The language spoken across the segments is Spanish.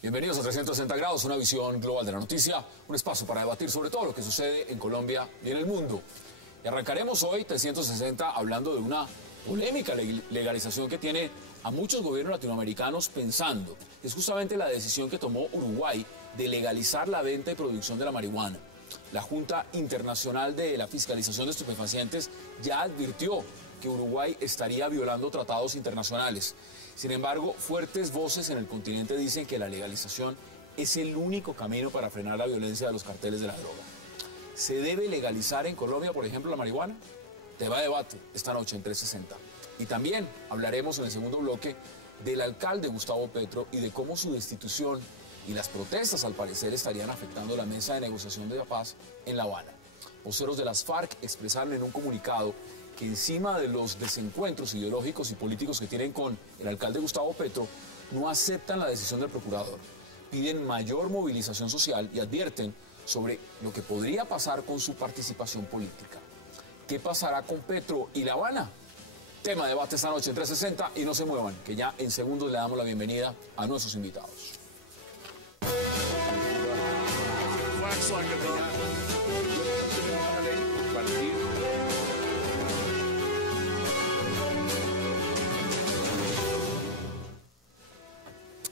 Bienvenidos a 360 grados, una visión global de la noticia, un espacio para debatir sobre todo lo que sucede en Colombia y en el mundo. Y arrancaremos hoy 360 hablando de una polémica legalización que tiene a muchos gobiernos latinoamericanos pensando. Es justamente la decisión que tomó Uruguay de legalizar la venta y producción de la marihuana. La Junta Internacional de la Fiscalización de Estupefacientes ya advirtió que Uruguay estaría violando tratados internacionales. Sin embargo, fuertes voces en el continente dicen que la legalización es el único camino para frenar la violencia de los carteles de la droga. ¿Se debe legalizar en Colombia, por ejemplo, la marihuana? Tema de debate esta noche en 360. Y también hablaremos en el segundo bloque del alcalde Gustavo Petro y de cómo su destitución y las protestas, al parecer, estarían afectando la mesa de negociación de la paz en La Habana. Voceros de las FARC expresaron en un comunicado que encima de los desencuentros ideológicos y políticos que tienen con el alcalde Gustavo Petro, no aceptan la decisión del procurador. Piden mayor movilización social y advierten sobre lo que podría pasar con su participación política. ¿Qué pasará con Petro y La Habana? Tema de debate esta noche en 360 y no se muevan, que ya en segundos le damos la bienvenida a nuestros invitados.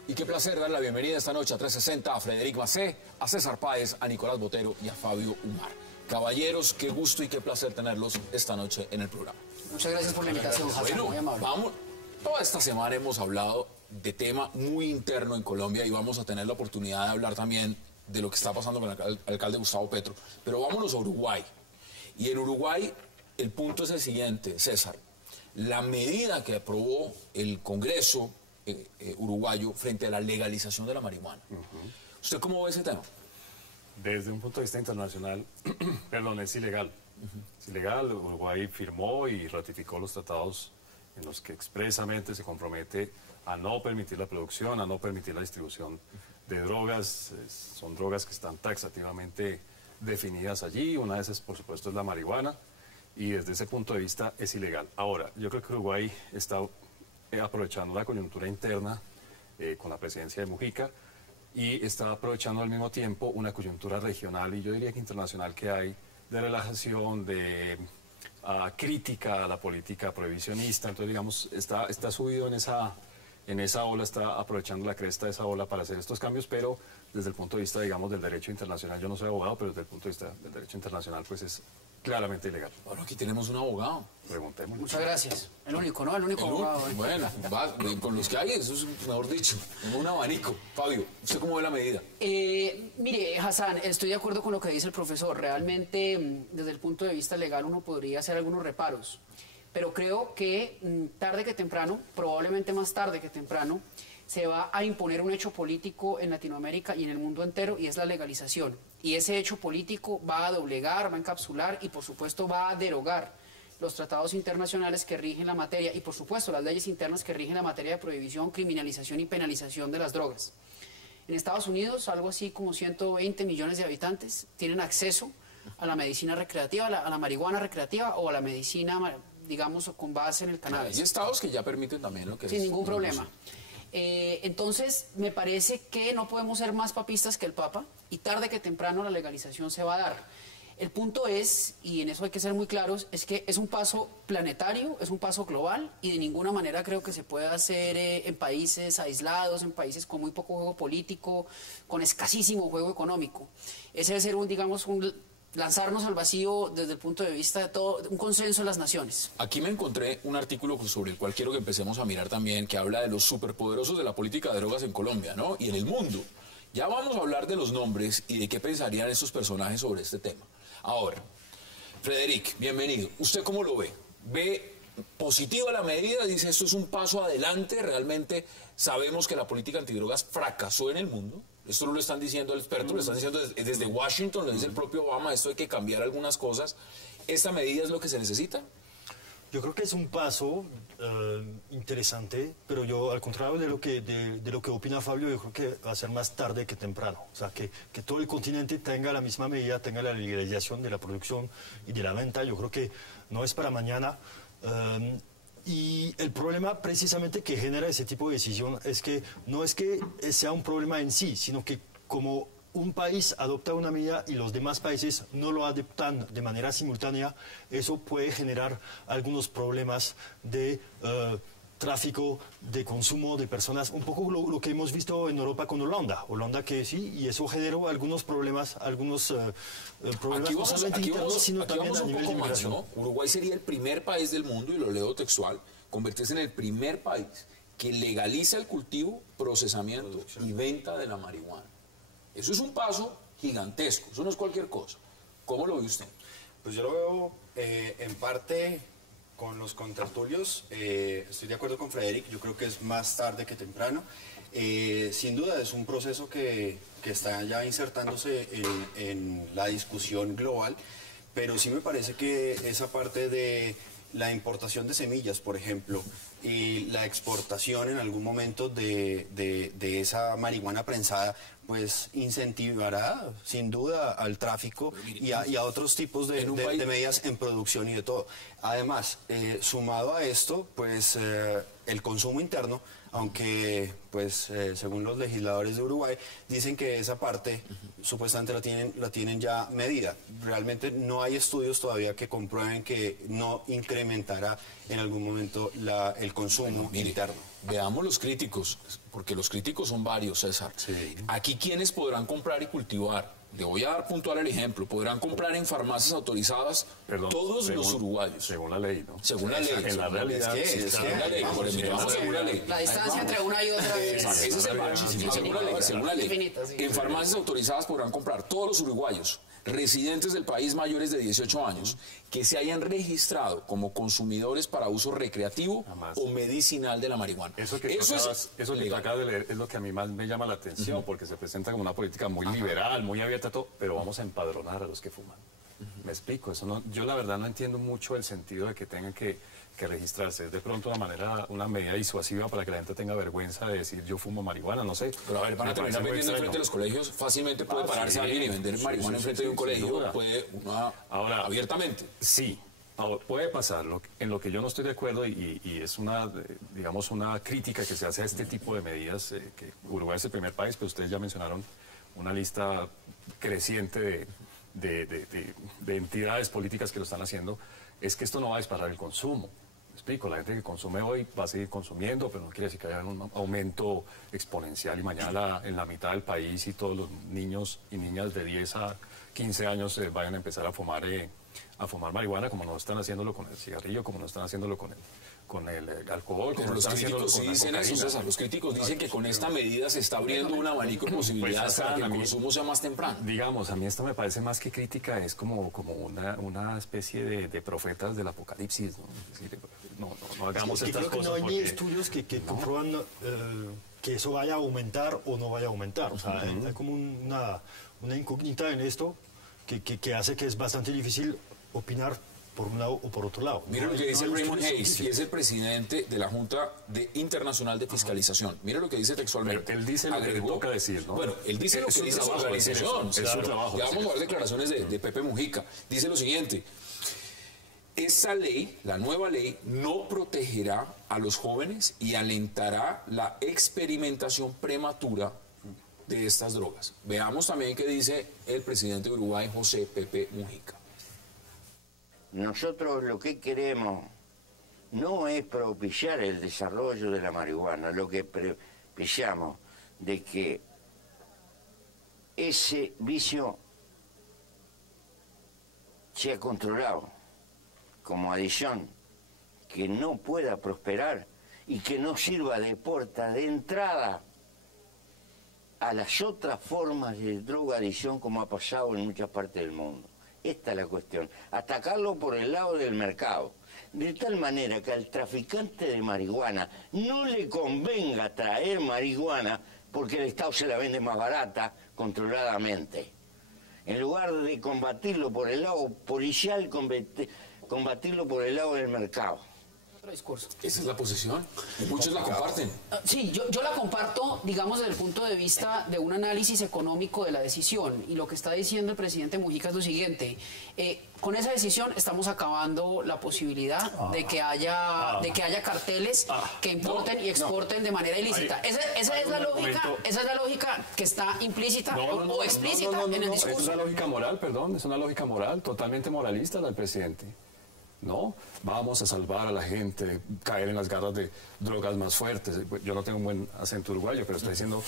Y qué placer dar la bienvenida esta noche a 360 a Frederic Macé, a César Páez, a Nicolás Botero y a Fabio Umar. Caballeros, qué gusto y qué placer tenerlos esta noche en el programa. Muchas gracias por la invitación, Hassan. Bueno, muy amable. vamos. Toda esta semana hemos hablado de tema muy interno en Colombia y vamos a tener la oportunidad de hablar también de lo que está pasando con el alcalde Gustavo Petro. Pero vámonos a Uruguay. Y en Uruguay el punto es el siguiente, César. La medida que aprobó el Congreso uruguayo frente a la legalización de la marihuana. ¿Usted cómo ve ese tema? Desde un punto de vista internacional, perdón, es ilegal. Es ilegal. Uruguay firmó y ratificó los tratados en los que expresamente se compromete a no permitir la producción, a no permitir la distribución de drogas. Son drogas que están taxativamente definidas allí. Una de esas, por supuesto, es la marihuana. Y desde ese punto de vista es ilegal. Ahora, yo creo que Uruguay está aprovechando la coyuntura interna con la presidencia de Mujica y está aprovechando al mismo tiempo una coyuntura regional y yo diría que internacional que hay de relajación, de crítica a la política prohibicionista. Entonces, digamos, está subido en esa ola, está aprovechando la cresta de esa ola para hacer estos cambios, pero desde el punto de vista, digamos, del derecho internacional, yo no soy abogado, pero desde el punto de vista del derecho internacional, pues es claramente ilegal. Bueno, aquí tenemos un abogado. Preguntemos. Muchas gracias. El único, ¿no? El único abogado. Bueno, con los que hay, eso es, mejor dicho, un abanico. Fabio, ¿usted cómo ve la medida? Mire, Hassan, estoy de acuerdo con lo que dice el profesor. Realmente, desde el punto de vista legal, uno podría hacer algunos reparos. Pero creo que tarde que temprano, probablemente más tarde que temprano, se va a imponer un hecho político en Latinoamérica y en el mundo entero, y es la legalización. Y ese hecho político va a doblegar, va a encapsular y, por supuesto, va a derogar los tratados internacionales que rigen la materia y, por supuesto, las leyes internas que rigen la materia de prohibición, criminalización y penalización de las drogas. En Estados Unidos, algo así como 120 millones de habitantes tienen acceso a la medicina recreativa, a la marihuana recreativa o a la medicina, digamos, con base en el cannabis. Hay estados que ya permiten también lo que sin ningún problema. Entonces, me parece que no podemos ser más papistas que el Papa y tarde que temprano la legalización se va a dar. El punto es, y en eso hay que ser muy claros, es que es un paso planetario, es un paso global y de ninguna manera creo que se pueda hacer en países aislados, en países con muy poco juego político, con escasísimo juego económico. Ese debe ser, digamos, lanzarnos al vacío desde el punto de vista de todo, un consenso de las naciones. Aquí me encontré un artículo sobre el cual quiero que empecemos a mirar también, que habla de los superpoderosos de la política de drogas en Colombia, ¿no? Y en el mundo. Ya vamos a hablar de los nombres y de qué pensarían estos personajes sobre este tema. Ahora, Frederic, bienvenido. ¿Usted cómo lo ve? ¿Ve positiva la medida? Dice, esto es un paso adelante. Realmente sabemos que la política antidrogas fracasó en el mundo. Esto no lo están diciendo el experto, lo están diciendo desde Washington, lo dice el propio Obama. Esto hay que cambiar algunas cosas. ¿Esta medida es lo que se necesita? Yo creo que es un paso interesante, pero yo, al contrario de lo que opina Fabio, yo creo que va a ser más tarde que temprano. O sea, que todo el continente tenga la misma medida, tenga la legalización de la producción y de la venta. Yo creo que no es para mañana. Y el problema precisamente que genera ese tipo de decisión es que no es que sea un problema en sí, sino que como un país adopta una medida y los demás países no lo adoptan de manera simultánea, eso puede generar algunos problemas de tráfico, de consumo de personas, un poco lo que hemos visto en Europa con Holanda. Holanda que sí, y eso generó algunos problemas, no solamente internos, sino también a un nivel poco de más, inmigración. ¿no? Uruguay sería el primer país del mundo, y lo leo textual, convertirse en el primer país que legaliza el cultivo, procesamiento y venta de la marihuana. Eso es un paso gigantesco, eso no es cualquier cosa. ¿Cómo lo ve usted? Pues yo lo veo en parte con los contertulios. Estoy de acuerdo con Frederick, yo creo que es más tarde que temprano. Sin duda es un proceso que está ya insertándose en la discusión global, pero sí me parece que esa parte de la importación de semillas, por ejemplo, y la exportación en algún momento de esa marihuana prensada, pues incentivará sin duda al tráfico y a otros tipos de medidas en producción y de todo. Además, sumado a esto, pues el consumo interno, aunque pues según los legisladores de Uruguay dicen que esa parte supuestamente la tienen ya medida. Realmente no hay estudios todavía que comprueben que no incrementará en algún momento el consumo interno. Veamos los críticos, porque los críticos son varios, César. Sí. Aquí, ¿quiénes podrán comprar y cultivar? Le voy a dar puntual el ejemplo. Podrán comprar en farmacias autorizadas todos los uruguayos. Según la ley, ¿no? Según la ley. En la realidad. Según la ley. Vamos según la ley. La distancia entre una y otra es... Ese es el máximo. Según la ley. En farmacias autorizadas podrán comprar todos los uruguayos residentes del país mayores de 18 años que se hayan registrado como consumidores para uso recreativo o medicinal de la marihuana. Eso que tú acabas de leer es lo que a mí más me llama la atención, porque se presenta como una política muy liberal, muy abierta a todo, pero vamos a empadronar a los que fuman. Me explico, eso no, yo la verdad no entiendo mucho el sentido de que tengan que registrarse. Es de pronto una medida disuasiva para que la gente tenga vergüenza de decir yo fumo marihuana, no sé. Pero a ver, van a terminar vendiendo enfrente de los colegios, fácilmente puede pararse alguien y vender marihuana enfrente de un colegio, puede ahora abiertamente. Sí, ahora, puede pasar. En lo que yo no estoy de acuerdo y es digamos, una crítica que se hace a este tipo de medidas, que Uruguay es el primer país, pero ustedes ya mencionaron una lista creciente de entidades políticas que lo están haciendo, es que esto no va a disparar el consumo. Me explico, la gente que consume hoy va a seguir consumiendo, pero no quiere decir que haya un aumento exponencial y mañana en la mitad del país y todos los niños y niñas de 10 a 15 años vayan a empezar a fumar marihuana, como no están haciéndolo con el cigarrillo, como no están haciéndolo con el alcohol. Pero los críticos sí dicen eso, César. Los críticos dicen que con esta medida se está abriendo un abanico de posibilidades para que el consumo sea más temprano. Digamos, a mí esto me parece más que crítica, es como una especie de profetas del apocalipsis, ¿no? Es decir, no hagamos estas cosas. Creo que no hay ni estudios que comprueban que eso vaya a aumentar o no vaya a aumentar. O sea, hay como una incógnita en esto que hace que es bastante difícil opinar por un lado o por otro lado. Mira lo que dice Raymond Hayes, y es el presidente de la Junta Internacional de Fiscalización. Mira lo que dice textualmente. Pero él dice lo que le toca decir, ¿no? Bueno, él dice lo que dice su organización. Es su trabajo. Ya vamos a ver declaraciones de Pepe Mujica. Dice lo siguiente: esta ley, la nueva ley, no protegerá a los jóvenes y alentará la experimentación prematura de estas drogas. Veamos también qué dice el presidente de Uruguay, José Pepe Mujica. Nosotros lo que queremos no es propiciar el desarrollo de la marihuana, lo que propiciamos de que ese vicio sea controlado como adicción, que no pueda prosperar y que no sirva de puerta de entrada a las otras formas de drogadicción como ha pasado en muchas partes del mundo. Esta es la cuestión, atacarlo por el lado del mercado, de tal manera que al traficante de marihuana no le convenga traer marihuana porque el Estado se la vende más barata, controladamente. En lugar de combatirlo por el lado policial, combatirlo por el lado del mercado. Otro discurso. Esa es la posición. Y muchos la comparten. Sí, yo la comparto, digamos, desde el punto de vista de un análisis económico de la decisión. Y lo que está diciendo el presidente Mujica es lo siguiente. Con esa decisión estamos acabando la posibilidad de que haya carteles que importen y exporten de manera ilícita. Esa es la lógica que está implícita o explícita en el discurso. Es una lógica moral, perdón, es una lógica moral totalmente moralista la del presidente. No, vamos a salvar a la gente, caer en las garras de drogas más fuertes. Yo no tengo un buen acento uruguayo, pero está diciendo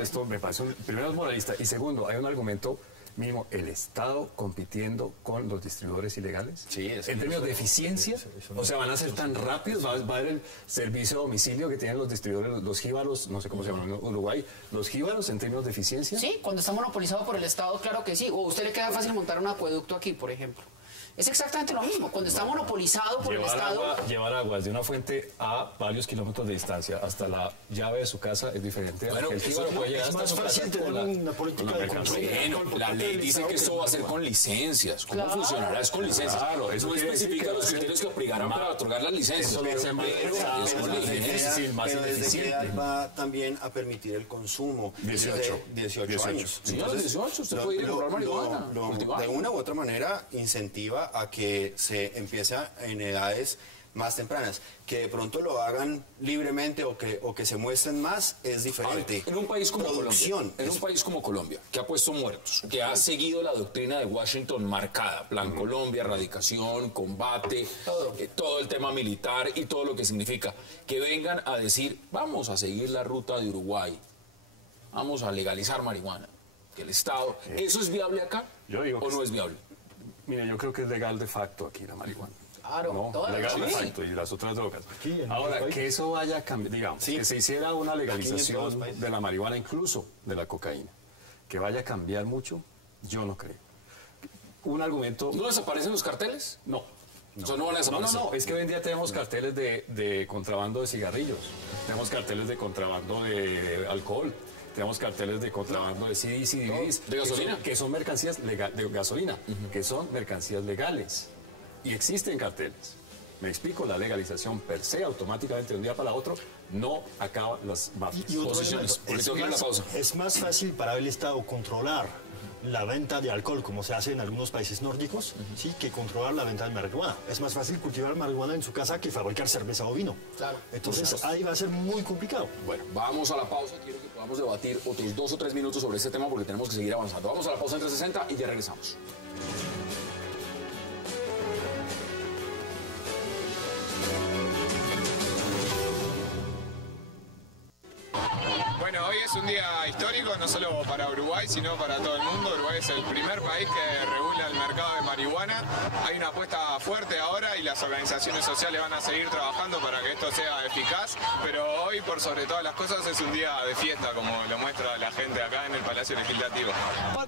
esto, me parece, primero es moralista, y segundo, hay un argumento mínimo, el Estado compitiendo con los distribuidores ilegales. Sí, en términos de eficiencia, o sea, van a ser tan rápidos, va a haber el servicio de domicilio que tienen los distribuidores, los jíbaros, no sé cómo se llaman en Uruguay, los jíbaros en términos de eficiencia. Sí, cuando está monopolizado por el Estado, claro que sí. O a usted le queda fácil montar un acueducto aquí, por ejemplo. Es exactamente lo mismo. Cuando está monopolizado por el Estado... Llevar agua de una fuente a varios kilómetros de distancia hasta la llave de su casa es diferente. Bueno, el jíbaro puede llegar hasta su casa tener una política de control. Bueno, la ley dice que esto va a ser con licencias. ¿Cómo funcionará? Es con licencias. Claro, eso no especifica los criterios que obligarán para otorgar las licencias. Eso lo hace más es con licencias. más ineficiente. Va también a permitir el consumo. 18 años. Sí, a los 18 usted puede ir a comprar marihuana. De una u otra manera incentiva a que se empiece en edades más tempranas. Que de pronto lo hagan libremente o que se muestren más es diferente. En un país como Colombia, que ha puesto muertos, que ha seguido la doctrina de Washington marcada, Plan Colombia, erradicación, combate, todo el tema militar y todo lo que significa, que vengan a decir, vamos a seguir la ruta de Uruguay, vamos a legalizar marihuana, que el Estado, ¿eso es viable acá o no es viable? Mire, yo creo que es legal de facto aquí la marihuana. Claro, no, legal de facto y las otras drogas. Ahora, que eso vaya a cambiar, digamos, que se hiciera una legalización de la marihuana, incluso de la cocaína, que vaya a cambiar mucho, yo no creo. Un argumento... ¿No desaparecen los carteles? No. No van a desaparecer. No, es que hoy en día tenemos carteles de contrabando de cigarrillos, tenemos carteles de contrabando de alcohol, tenemos carteles de contrabando de CDs y DVDs. ¿De gasolina? Que son mercancías legales, de gasolina, que son mercancías legales. Y existen carteles. Me explico, la legalización per se, automáticamente de un día para otro, no acaba las mafias. Y otro elemento, es más fácil para el Estado controlar la venta de alcohol, como se hace en algunos países nórdicos, ¿sí?, que controlar la venta de marihuana. Es más fácil cultivar marihuana en su casa que fabricar cerveza o vino. Claro. Entonces, ahí va a ser muy complicado. Bueno, vamos a la pausa. Quiero que podamos debatir otros 2 o 3 minutos sobre este tema porque tenemos que seguir avanzando. Vamos a la pausa en 360 y ya regresamos. Bueno, hoy es un día histórico, no solo para Uruguay, sino para todo el mundo. Uruguay es el primer país que regula el mercado de marihuana. Hay una apuesta fuerte ahora y las organizaciones sociales van a seguir trabajando para que esto sea eficaz. Pero hoy, por sobre todas las cosas, es un día de fiesta, como lo muestra la gente acá en el Palacio Legislativo.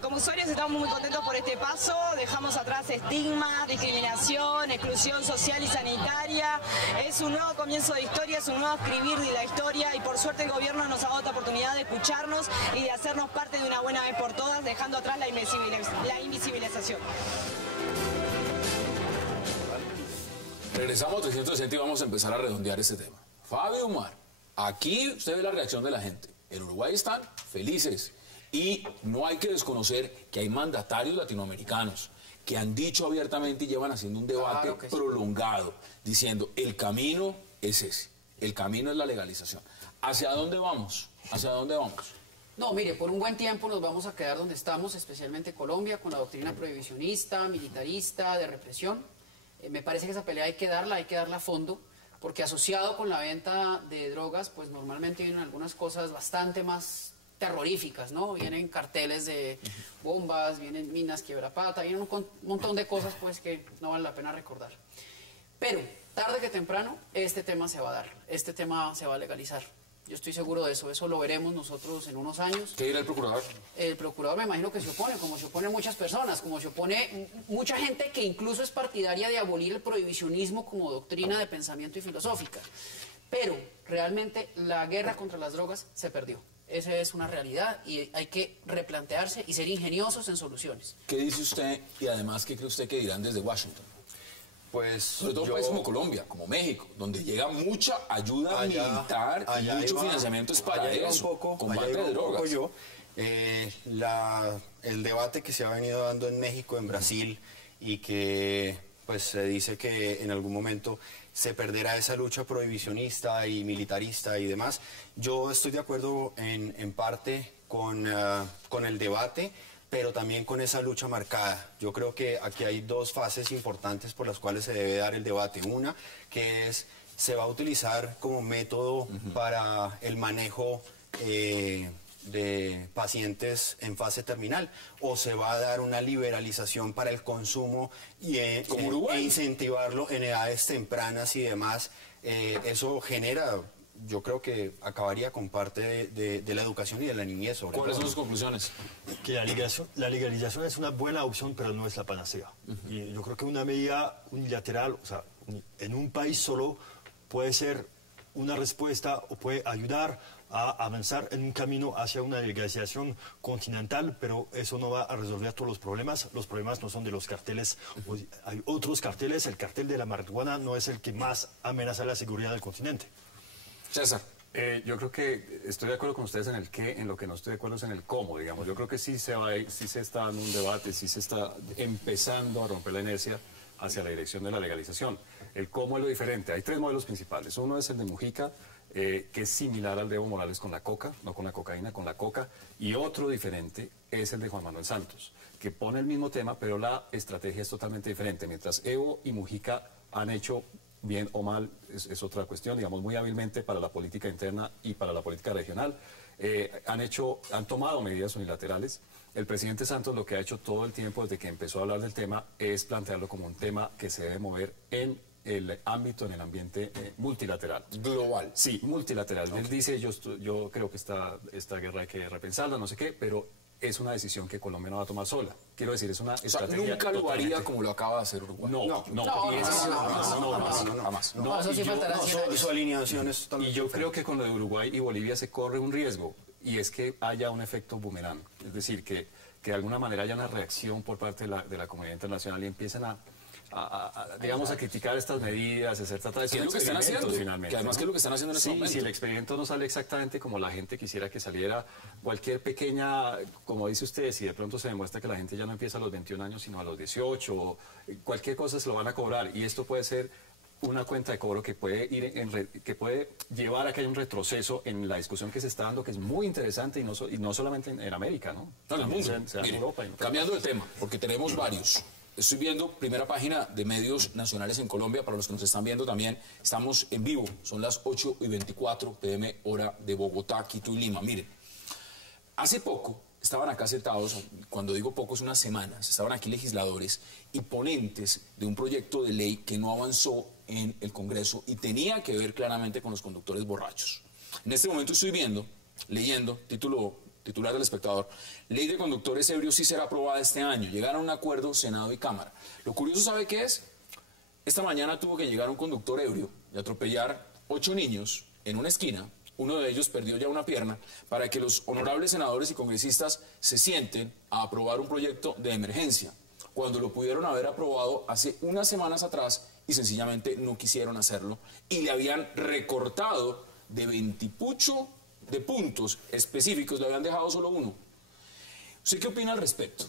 Como usuarios estamos muy contentos por este paso. Dejamos atrás estigma, discriminación, exclusión social y sanitaria. Es un nuevo comienzo de historia, es un nuevo escribir de la historia y por suerte el gobierno nos ha dado esta oportunidad de escucharnos y de hacernos parte de una buena vez por todas, dejando atrás la invisibilización. Regresamos a 360 y vamos a empezar a redondear este tema. Fabio Umar, aquí usted ve la reacción de la gente. En Uruguay están felices y no hay que desconocer que hay mandatarios latinoamericanos que han dicho abiertamente y llevan haciendo un debate prolongado, diciendo el camino es ese, el camino es la legalización. ¿Hacia dónde vamos? ¿Hacia dónde vamos? No, mire, por un buen tiempo nos vamos a quedar donde estamos, especialmente Colombia, con la doctrina prohibicionista, militarista, de represión. Me parece que esa pelea hay que darla a fondo, porque asociado con la venta de drogas, pues normalmente vienen algunas cosas bastante más terroríficas, ¿no? Vienen carteles de bombas, vienen minas quiebrapata, vienen un montón de cosas, pues, que no vale la pena recordar. Pero, tarde que temprano, este tema se va a dar, este tema se va a legalizar. Yo estoy seguro de eso lo veremos nosotros en unos años. ¿Qué dirá el procurador? El procurador me imagino que se opone, como se oponen muchas personas, como se opone mucha gente que incluso es partidaria de abolir el prohibicionismo como doctrina de pensamiento y filosófica. Pero realmente la guerra contra las drogas se perdió. Esa es una realidad y hay que replantearse y ser ingeniosos en soluciones. ¿Qué dice usted y además qué cree usted que dirán desde Washington? Pues sobre todo en un país como Colombia, como México, donde llega mucha ayuda militar y mucho financiamiento es para eso, combate de drogas. El debate que se ha venido dando en México, en Brasil, y que pues se dice que en algún momento se perderá esa lucha prohibicionista y militarista y demás. Yo estoy de acuerdo en parte con el debate, pero también con esa lucha marcada. Yo creo que aquí hay dos fases importantes por las cuales se debe dar el debate. Una, que es, se va a utilizar como método para el manejo de pacientes en fase terminal, o se va a dar una liberalización para el consumo y e incentivarlo en edades tempranas y demás. Eso genera, yo creo que acabaría con parte de la educación y de la niñez. ¿Cuáles son sus conclusiones? Que la legalización es una buena opción, pero no es la panacea. Y yo creo que una medida unilateral, o sea, en un país solo, puede ser una respuesta o puede ayudar a avanzar en un camino hacia una legalización continental, pero eso no va a resolver todos los problemas. Los problemas no son de los carteles, hay otros carteles. El cartel de la marihuana no es el que más amenaza la seguridad del continente. César. Yo creo que estoy de acuerdo con ustedes en el qué, en lo que no estoy de acuerdo es en el cómo, digamos. Yo creo que sí se está dando un debate, sí se está empezando a romper la inercia hacia la dirección de la legalización. El cómo es lo diferente. Hay tres modelos principales. Uno es el de Mujica, que es similar al de Evo Morales con la coca, no con la cocaína, con la coca. Y otro diferente es el de Juan Manuel Santos, que pone el mismo tema, pero la estrategia es totalmente diferente. Mientras Evo y Mujica han hecho, bien o mal, es otra cuestión, digamos, muy hábilmente para la política interna y para la política regional, han tomado medidas unilaterales. El presidente Santos lo que ha hecho todo el tiempo desde que empezó a hablar del tema es plantearlo como un tema que se debe mover en el ámbito, en el ambiente multilateral. Global. Sí, multilateral. Okay. Él dice, yo creo que esta guerra hay que repensarla, no sé qué, pero es una decisión que Colombia no va a tomar sola. Quiero decir, es una estrategia nunca lo haría como lo acaba de hacer Uruguay. No, eso sí faltará. Su alineación es totalmente y yo creo que con lo de Uruguay y Bolivia se corre un riesgo, y es que haya un efecto boomerang. Es decir, que de alguna manera haya una reacción por parte de la comunidad internacional y empiecen a criticar estas medidas, hacer tratar de hacer experimentos finalmente. Que además, ¿qué es lo que están haciendo en este momento? Si el experimento no sale exactamente como la gente quisiera que saliera, cualquier pequeña, como dice usted, si de pronto se demuestra que la gente ya no empieza a los 21 años, sino a los 18, cualquier cosa se lo van a cobrar, y esto puede ser una cuenta de cobro que puede llevar a que haya un retroceso en la discusión que se está dando, que es muy interesante, y no solamente en América, ¿no? En el mundo. Mire, en Europa. Cambiando de tema, porque tenemos varios. Estoy viendo primera página de medios nacionales en Colombia. Para los que nos están viendo también, estamos en vivo. Son las 8:24 p.m. hora de Bogotá, Quito y Lima. Miren, hace poco estaban acá sentados, cuando digo pocos, unas semanas, estaban aquí legisladores y ponentes de un proyecto de ley que no avanzó en el Congreso y tenía que ver claramente con los conductores borrachos. En este momento estoy leyendo, titular del Espectador: ley de conductores ebrios sí será aprobada este año. Llegaron a un acuerdo Senado y Cámara. Lo curioso, ¿sabe qué es? Esta mañana tuvo que llegar un conductor ebrio y atropellar 8 niños en una esquina. Uno de ellos perdió ya una pierna, para que los honorables senadores y congresistas se sienten a aprobar un proyecto de emergencia, cuando lo pudieron haber aprobado hace unas semanas atrás y sencillamente no quisieron hacerlo, y le habían recortado de 20 de puntos específicos, le habían dejado solo uno. ¿Usted qué opina al respecto?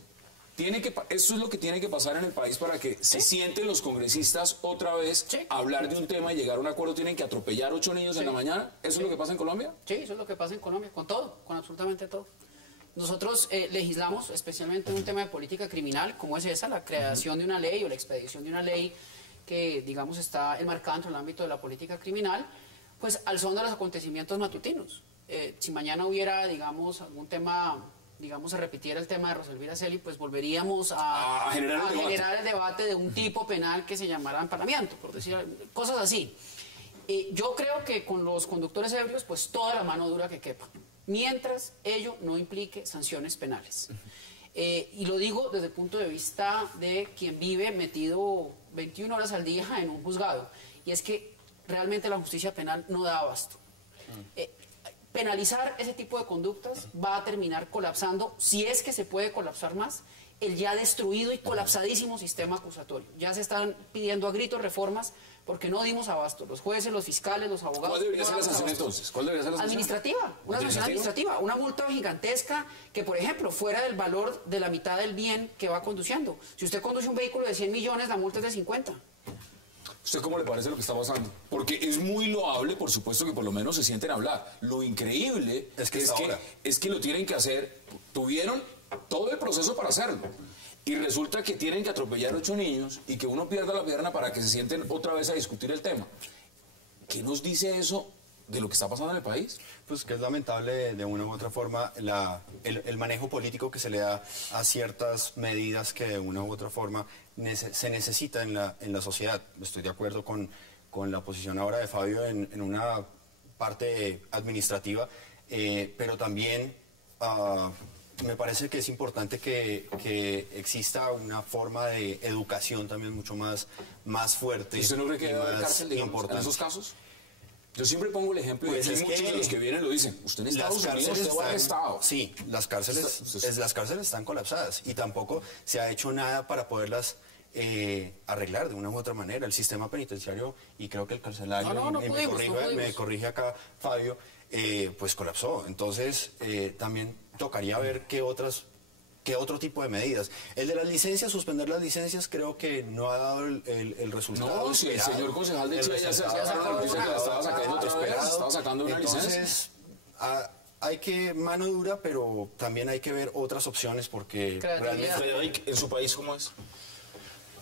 Eso es lo que tiene que pasar en el país para que se sienten los congresistas otra vez a hablar de un tema y llegar a un acuerdo. ¿Tienen que atropellar 8 niños en la mañana? ¿Eso es lo que pasa en Colombia? Sí, eso es lo que pasa en Colombia, con todo, con absolutamente todo. Nosotros legislamos especialmente en un tema de política criminal, como es esa, la creación de una ley o la expedición de una ley que, digamos, está enmarcada dentro del ámbito de la política criminal, pues al son de los acontecimientos matutinos. Si mañana hubiera, digamos, algún tema, digamos, se repitiera el tema de Roselvira Celi, pues volveríamos a generar el debate de un tipo penal que se llamara empanamiento, por decir cosas así. Yo creo que con los conductores ebrios, pues toda la mano dura que quepa, mientras ello no implique sanciones penales. Y lo digo desde el punto de vista de quien vive metido 21 horas al día en un juzgado, y es que realmente la justicia penal no da abasto. penalizar ese tipo de conductas va a terminar colapsando, si es que se puede colapsar más, el ya destruido y colapsadísimo sistema acusatorio. Ya se están pidiendo a gritos reformas porque no dimos abasto. Los jueces, los fiscales, los abogados... ¿Cuál debería ser la sanción entonces? ¿Cuál debería ser la sanción? Administrativa, una sanción administrativa, una multa gigantesca que, por ejemplo, fuera del valor de la mitad del bien que va conduciendo. Si usted conduce un vehículo de 100 millones, la multa es de 50. ¿Usted cómo le parece lo que está pasando? Porque es muy loable, por supuesto, que por lo menos se sienten a hablar. Lo increíble es que lo tienen que hacer, tuvieron todo el proceso para hacerlo. Y resulta que tienen que atropellar 8 niños y que uno pierda la pierna para que se sienten otra vez a discutir el tema. ¿Qué nos dice eso de lo que está pasando en el país? Pues que es lamentable de una u otra forma el manejo político que se le da a ciertas medidas que de una u otra forma se necesita en la sociedad. Estoy de acuerdo con la posición ahora de Fabio en una parte administrativa, pero también me parece que es importante que exista una forma de educación también mucho más fuerte. ¿Y usted no cree que debe haber cárcel, digamos, en esos casos? Yo siempre pongo el ejemplo y muchos de los que vienen lo dicen. Usted en Estados Unidos usted va arrestado. Sí, las cárceles están colapsadas y tampoco se ha hecho nada para poderlas arreglar de una u otra manera. El sistema penitenciario, y creo que el carcelario, me corrige acá Fabio, pues colapsó. Entonces también tocaría ver qué otro tipo de medidas. El de las licencias, suspender las licencias, creo que no ha dado el resultado. No, si el señor concejal de Chile ya se sacó la noticia que la estaba sacando otra vez, estaba sacando una licencia. Entonces, hay que mano dura, pero también hay que ver otras opciones porque realmente... Frederic, ¿en su país cómo es?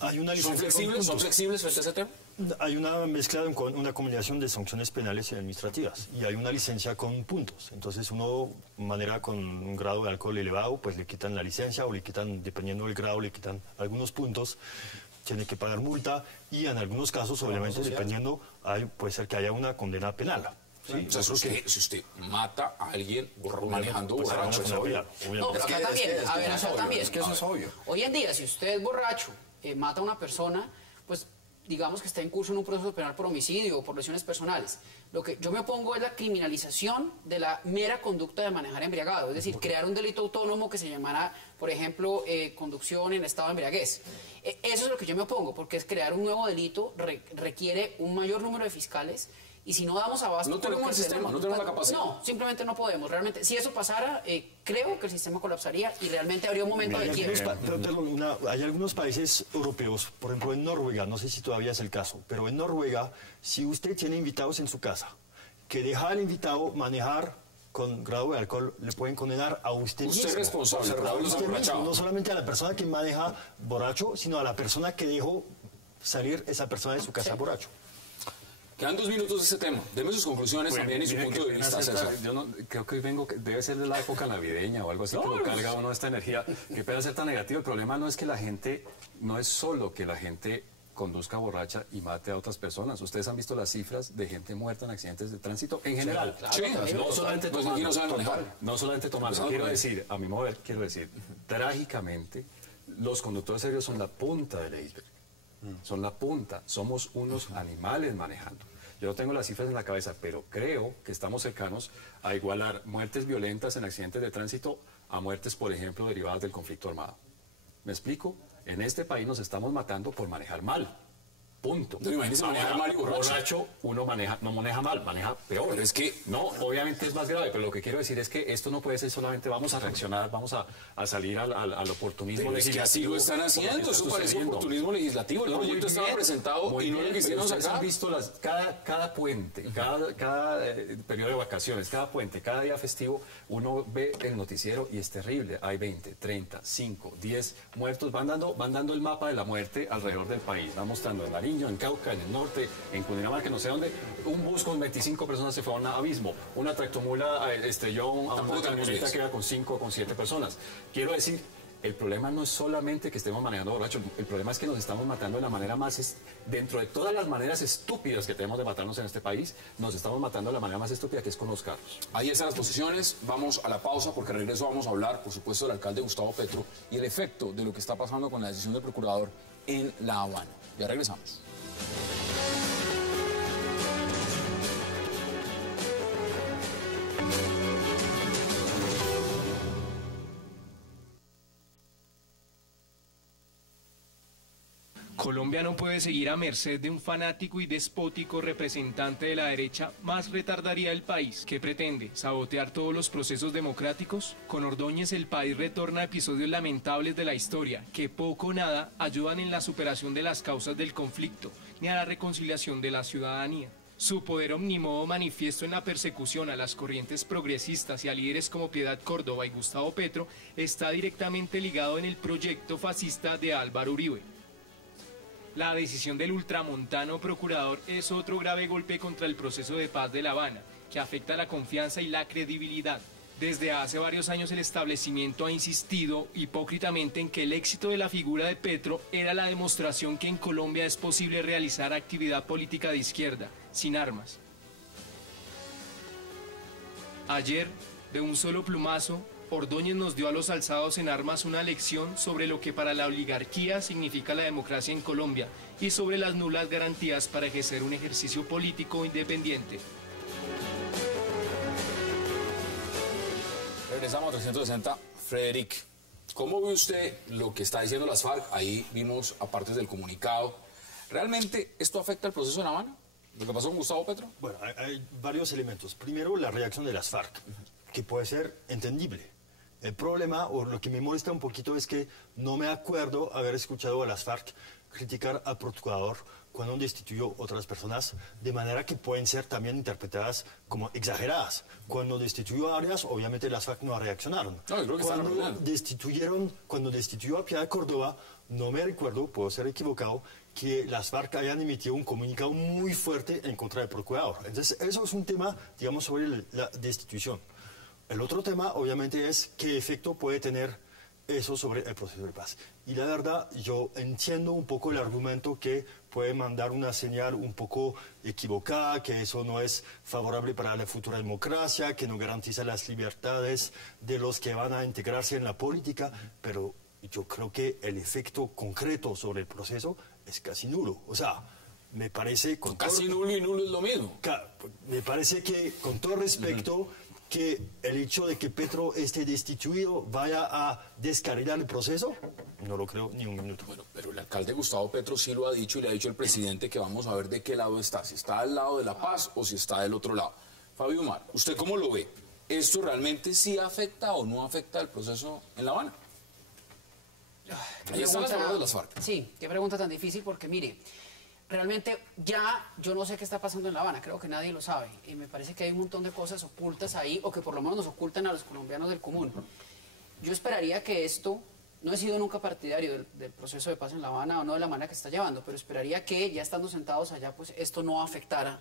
Hay una ¿Son flexibles frente a ese tema? Hay una mezcla, una combinación de sanciones penales y administrativas, y hay una licencia con puntos. Entonces uno maneja con un grado de alcohol elevado, pues le quitan la licencia o le quitan, dependiendo del grado, le quitan algunos puntos, tiene que pagar multa y en algunos casos, obviamente, dependiendo, puede ser que haya una condena penal. ¿Sí? O sea, si usted mata a alguien manejando borracho, es obvio. No, pero acá también, es que eso es obvio. Hoy en día, si usted es borracho, mata a una persona, pues digamos que está en curso en un proceso penal por homicidio o por lesiones personales. Lo que yo me opongo es la criminalización de la mera conducta de manejar embriagado, es decir, crear un delito autónomo que se llamara, por ejemplo, conducción en estado de embriaguez. Eso es lo que yo me opongo, porque es crear un nuevo delito, requiere un mayor número de fiscales. Y si no damos abasto... No tenemos el sistema, no tenemos la capacidad. No, simplemente no podemos. Realmente, si eso pasara, creo que el sistema colapsaría y realmente habría un momento de quiebre. Hay algunos países europeos, por ejemplo en Noruega, no sé si todavía es el caso, pero en Noruega, si usted tiene invitados en su casa, que deja al invitado manejar con grado de alcohol, le pueden condenar a usted mismo. Usted es responsable, no solamente a la persona que maneja borracho, sino a la persona que dejó salir esa persona de su casa borracho. Quedan 2 minutos de ese tema. Deme sus conclusiones también y su punto de vista, César. Yo creo que hoy debe ser de la época navideña o algo así, que lo carga uno esta energía. Que puede ser tan negativo. El problema no es que no es solo que la gente conduzca borracha y mate a otras personas. Ustedes han visto las cifras de gente muerta en accidentes de tránsito en general. Sí, no solamente tomando. Quiero decir, a mi mover, trágicamente, los conductores serios son la punta del iceberg. Son la punta, somos unos animales manejando. Yo no tengo las cifras en la cabeza, pero creo que estamos cercanos a igualar muertes violentas en accidentes de tránsito a muertes, por ejemplo, derivadas del conflicto armado. ¿Me explico? En este país nos estamos matando por manejar mal. Punto. No, imagínese manejar mal y borracho, uno no maneja mal, maneja peor. Pero es que... No, obviamente es más grave, pero lo que quiero decir es que esto no puede ser solamente vamos a reaccionar, vamos a salir al oportunismo legislativo. Es que así lo están haciendo, eso parece oportunismo legislativo. El proyecto estaba presentado y no lo quisieron sacar. Han visto cada puente, cada periodo de vacaciones, cada puente, cada día festivo, uno ve el noticiero y es terrible. Hay 20, 30, 5, 10 muertos. Van dando el mapa de la muerte alrededor del país. Van mostrando en Nariño, en Cauca, en el norte, en Cundinamarca, no sé dónde, un bus con 25 personas se fue a un abismo, una tractomula estrelló a una camioneta que era con 5 o con 7 personas. Quiero decir, el problema no es solamente que estemos manejando borrachos, el problema es que nos estamos matando de la manera más, dentro de todas las maneras estúpidas que tenemos de matarnos en este país, nos estamos matando de la manera más estúpida, que es con los carros. Ahí están las posiciones, vamos a la pausa porque al regreso vamos a hablar, por supuesto, del alcalde Gustavo Petro y el efecto de lo que está pasando con la decisión del procurador en La Habana. Ya regresamos. Colombia no puede seguir a merced de un fanático y despótico representante de la derecha más retardaría el país, que pretende sabotear todos los procesos democráticos. Con Ordóñez el país retorna a episodios lamentables de la historia, que poco o nada ayudan en la superación de las causas del conflicto, ni a la reconciliación de la ciudadanía. Su poder omnímodo manifiesto en la persecución a las corrientes progresistas y a líderes como Piedad Córdoba y Gustavo Petro está directamente ligado en el proyecto fascista de Álvaro Uribe. La decisión del ultramontano procurador es otro grave golpe contra el proceso de paz de La Habana, que afecta la confianza y la credibilidad. Desde hace varios años el establecimiento ha insistido hipócritamente en que el éxito de la figura de Petro era la demostración que en Colombia es posible realizar actividad política de izquierda, sin armas. Ayer, de un solo plumazo, Ordóñez nos dio a los alzados en armas una lección sobre lo que para la oligarquía significa la democracia en Colombia y sobre las nulas garantías para ejercer un ejercicio político independiente. Regresamos a 360. Frederic, ¿cómo ve usted lo que está diciendo las FARC? Ahí vimos a partes del comunicado. ¿Realmente esto afecta el proceso en La Habana? ¿Lo que pasó con Gustavo Petro? Bueno, hay varios elementos. Primero, la reacción de las FARC, que puede ser entendible. El problema, o lo que me molesta un poquito, es que no me acuerdo haber escuchado a las FARC criticar al procurador cuando destituyó otras personas, de manera que pueden ser también interpretadas como exageradas. Cuando destituyó a Arias, obviamente las FARC no reaccionaron. No, yo creo que cuando destituyó a Piedad Córdoba, no me recuerdo, puedo ser equivocado, que las FARC hayan emitido un comunicado muy fuerte en contra del procurador. Entonces, eso es un tema, digamos, sobre la destitución. El otro tema, obviamente, es qué efecto puede tener eso sobre el proceso de paz. Y la verdad, yo entiendo un poco el argumento que puede mandar una señal un poco equivocada, que eso no es favorable para la futura democracia, que no garantiza las libertades de los que van a integrarse en la política, pero yo creo que el efecto concreto sobre el proceso es casi nulo. O sea, me parece... Casi nulo y nulo es lo mismo. Me parece que, con todo respeto... que el hecho de que Petro esté destituido vaya a descarrilar el proceso, no lo creo ni un minuto. Bueno, pero el alcalde Gustavo Petro sí lo ha dicho y le ha dicho al presidente que vamos a ver de qué lado está, si está al lado de la paz o si está del otro lado. Fabio Umar, ¿usted cómo lo ve? ¿Esto realmente sí afecta o no afecta el proceso en La Habana? Ahí están las palabras de las FARC. Sí, qué pregunta tan difícil, porque mire, realmente ya yo no sé qué está pasando en La Habana, creo que nadie lo sabe. Y me parece que hay un montón de cosas ocultas ahí, o que por lo menos nos ocultan a los colombianos del común. Yo esperaría que esto, no he sido nunca partidario del proceso de paz en La Habana, o no de la manera que está llevando, pero esperaría que ya estando sentados allá, pues esto no afectara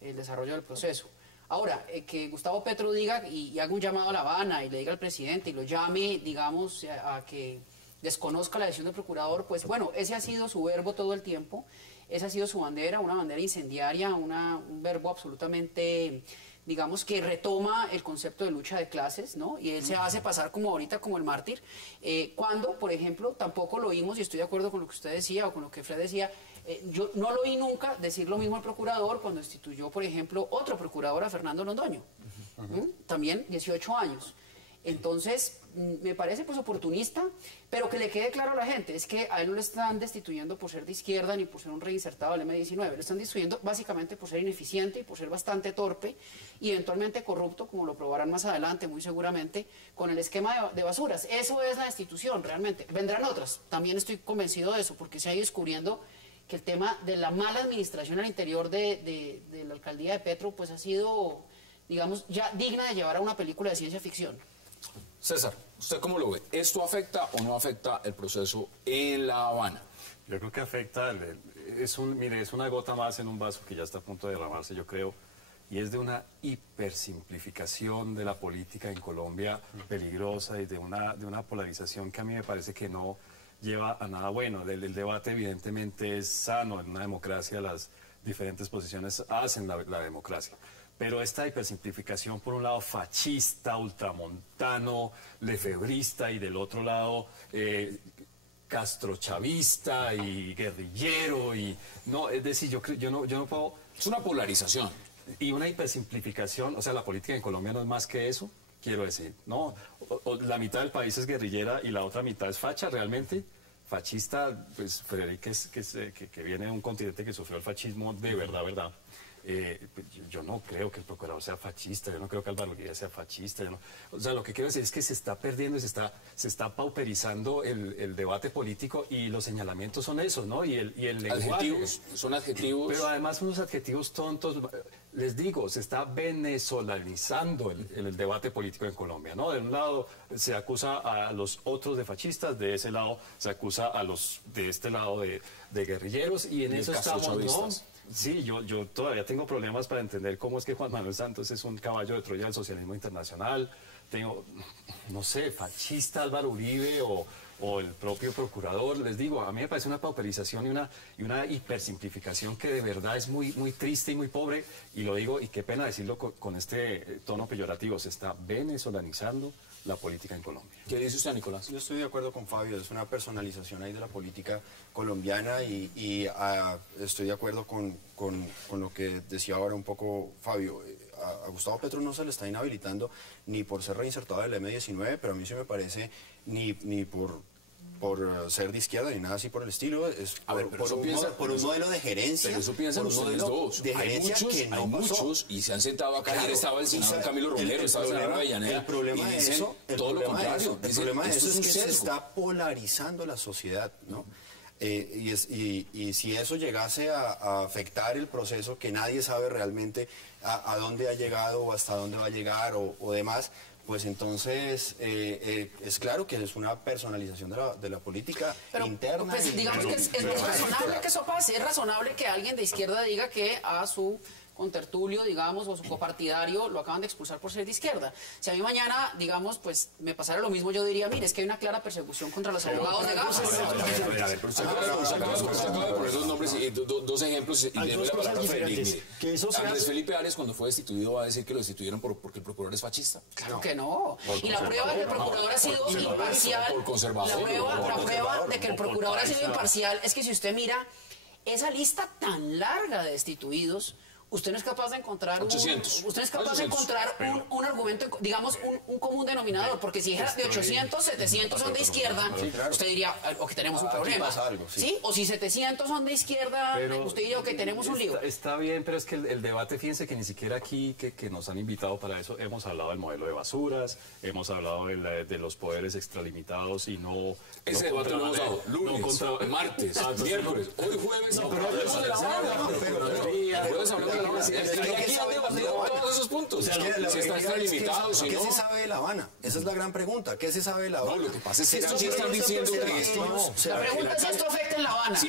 el desarrollo del proceso. Ahora, que Gustavo Petro diga y haga un llamado a La Habana y le diga al presidente y lo llame, digamos, a que desconozca la decisión del procurador, pues bueno, ese ha sido su verbo todo el tiempo. Esa ha sido su bandera, una bandera incendiaria, un verbo absolutamente, digamos, que retoma el concepto de lucha de clases, ¿no? Y él se hace pasar como ahorita como el mártir, cuando, por ejemplo, tampoco lo oímos, y estoy de acuerdo con lo que usted decía o con lo que Fred decía, yo no lo oí nunca decir lo mismo al procurador cuando instituyó, por ejemplo, otro procurador, a Fernando Londoño, también 18 años. Entonces, me parece pues oportunista, pero que le quede claro a la gente, es que a él no le están destituyendo por ser de izquierda ni por ser un reinsertado del M-19, le están destituyendo básicamente por ser ineficiente y por ser bastante torpe y eventualmente corrupto, como lo probarán más adelante, muy seguramente, con el esquema de basuras. Eso es la destitución, realmente. Vendrán otras, también estoy convencido de eso, porque se ha ido descubriendo que el tema de la mala administración al interior de la alcaldía de Petro, pues ha sido, digamos, ya digna de llevar a una película de ciencia ficción. César, ¿usted cómo lo ve? ¿Esto afecta o no afecta el proceso en La Habana? Yo creo que afecta, mire, es una gota más en un vaso que ya está a punto de derramarse, yo creo, y es de una hipersimplificación de la política en Colombia peligrosa y de una polarización que a mí me parece que no lleva a nada bueno. El debate evidentemente es sano, en una democracia las diferentes posiciones hacen la democracia. Pero esta hipersimplificación, por un lado fascista, ultramontano, lefebrista, y del otro lado castrochavista y guerrillero, y no, es decir, yo no puedo... Es una polarización. Y una hipersimplificación, o sea, la política en Colombia no es más que eso, quiero decir, ¿no? La mitad del país es guerrillera y la otra mitad es facha, realmente. fascista, pues Frederick, que viene de un continente que sufrió el fascismo de verdad. Yo no creo que el procurador sea fascista, yo no creo que Álvaro Uribe sea fascista. O sea, lo que quiero decir es que se está perdiendo, se está pauperizando el debate político, y los señalamientos son esos, ¿no? Y el lenguaje. Son adjetivos. Pero además unos adjetivos tontos. Les digo, se está venezolanizando el debate político en Colombia, ¿no? De un lado se acusa a los otros de fascistas, de ese lado se acusa a los de este lado de guerrilleros, y en eso estamos, ¿no? Sí, yo todavía tengo problemas para entender cómo es que Juan Manuel Santos es un caballo de Troya del socialismo internacional. Tengo, no sé, fascista Álvaro Uribe o el propio procurador. Les digo, a mí me parece una pauperización y una hipersimplificación que de verdad es muy, muy triste y muy pobre. Y lo digo, y qué pena decirlo con este tono peyorativo, se está venezolanizando la política en Colombia. ¿Qué dice usted, Nicolás? Yo estoy de acuerdo con Fabio, es una personalización ahí de la política colombiana y estoy de acuerdo con lo que decía ahora un poco Fabio. A Gustavo Petro no se le está inhabilitando ni por ser reinsertado del M-19, pero a mí sí me parece ni por ser de izquierda ni nada así por el estilo, es por un modelo de gerencia. Pero eso piensan ustedes dos. Hay muchos, y se han sentado acá. Ayer estaba el senador Camilo Romero, estaba el senador Avellaneda. El problema de eso, todo lo contrario. El problema de eso es que se está polarizando la sociedad, ¿no? Y si eso llegase a afectar el proceso, que nadie sabe realmente a dónde ha llegado o hasta dónde va a llegar o demás, pues entonces es claro que es una personalización de la política interna. Pues digamos que es razonable que eso pase, es razonable que alguien de izquierda diga que a su contertulio, digamos, o su copartidario lo acaban de expulsar por ser de izquierda. Si a mí mañana, digamos, pues me pasara lo mismo, yo diría, mire, es que hay una clara persecución contra los abogados de Gaza. A ver, pero usted acaba de poner dos nombres, dos ejemplos, y le doy la palabra a Felipe. Andrés Felipe Arias, cuando fue destituido, va a decir que lo destituyeron porque el procurador es fascista. Claro que no. Y la prueba de que el procurador ha sido imparcial, la prueba de que el procurador ha sido imparcial es que si usted mira esa lista tan larga de destituidos, usted no es capaz de encontrar un argumento, digamos, un común denominador, porque si dijeras de 800, 700 son de izquierda, usted diría, o que tenemos un problema. ¿Sí? O si 700 son de izquierda, usted diría que tenemos un lío. Está bien, pero es que el debate, fíjense que ni siquiera aquí, que nos han invitado para eso, hemos hablado del modelo de basuras, hemos hablado de los poderes extralimitados y no... Ese debate lo hemos dado lunes, martes, miércoles, hoy jueves... Aquí han debatido todos esos puntos. Si está extralimitado, si no... ¿Qué se sabe de La Habana? Esa es la gran pregunta. ¿Qué se sabe de La Habana? No, lo que pasa es que estos sí están diciendo que esto no... La pregunta es si esto afecta en La Habana.